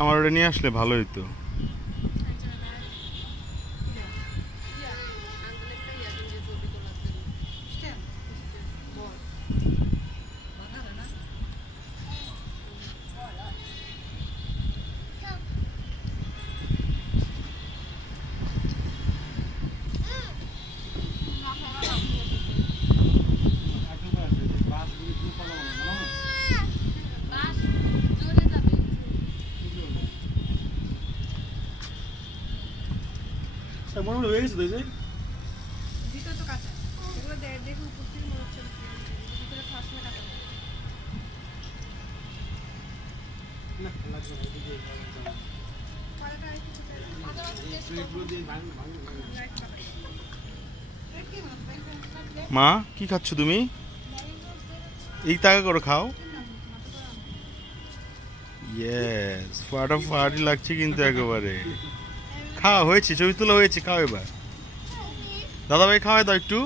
আমার ওটা নিয়ে আসলে ভালো হতো। মনে মনে হয়ে গেছে তো যে ভিতরে তো কাঁচা এগুলো দেখুন পুষ্টির মনে হচ্ছে ভিতরে ফাঁস না কাঁচা না লাগবে না এদিকে পালটা আর কিছু চাই এগুলো দিয়ে ভাঙ মা কি খাচ্ছ তুমি? এই টাকা করে খাও। ইয়েস ফাটাফাটি লাগছে কিন্তু একেবারে। খাওয়া হয়েছে, ছবি তোলা হয়েছে, খাও এবার। দাদা ভাই খাওয়াই দাও একটু।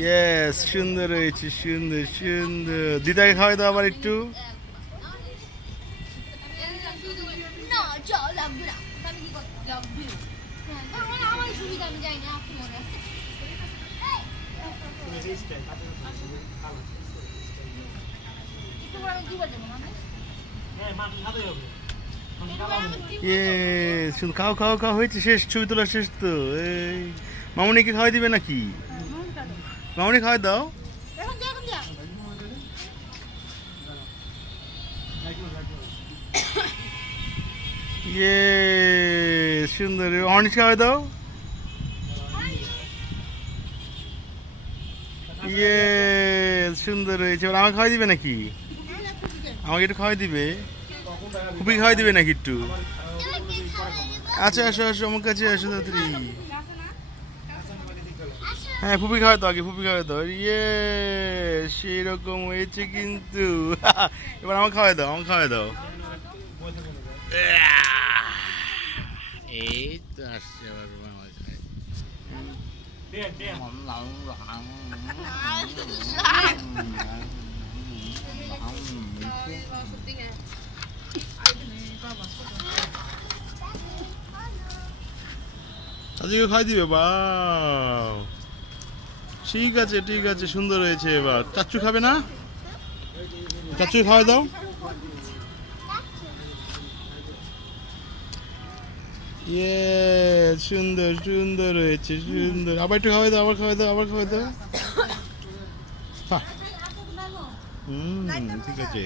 ইয়েস সুন্দর হয়েছে, সুন্দর সুন্দর। দিদাকে খাওয়াই দাও আবার একটু। খাও খাও খাও হয়েছে, শেষ, ছবি তোলা শেষ তো। এই মামুনিকে খাওয়াই দিবে নাকি? মামুনি খাওয়াই দাও। ইয়ে সুন্দর, অনিশ খাওয়াই দাও। ইয়ে সুন্দর হয়েছে। এবার আমাকে খাওয়াই দিবে নাকি? আমাকে একটু খাওয়াই দিবে? খুবই খাওয়াই দিবে নাকি একটু? আচ্ছা আসো আসো আমার কাছে আসো তাড়াতাড়ি। হ্যাঁ ফুপি খাওয়াই দাও আগে, ফুপি খাওয়াই দাও। ইয়ে সেই রকম হয়েছে কিন্তু। এবার আমাকে খাওয়াই দাও, আমাকে খাওয়াই দাও। এই তো আসছে এবার আমার খাই। আজকে খাই দিবে? বাহ ঠিক আছে ঠিক আছে, সুন্দর হয়েছে। এবার চাচ্চু খাবে না? চাচ্চু খাওয়াই দাও। ইয়ে সুন্দর সুন্দর হয়েছে, সুন্দর। আবার একটু খাওয়াই দাও, আবার খাওয়াই দাও, আবার খাওয়াই দাও। ঠিক আছে।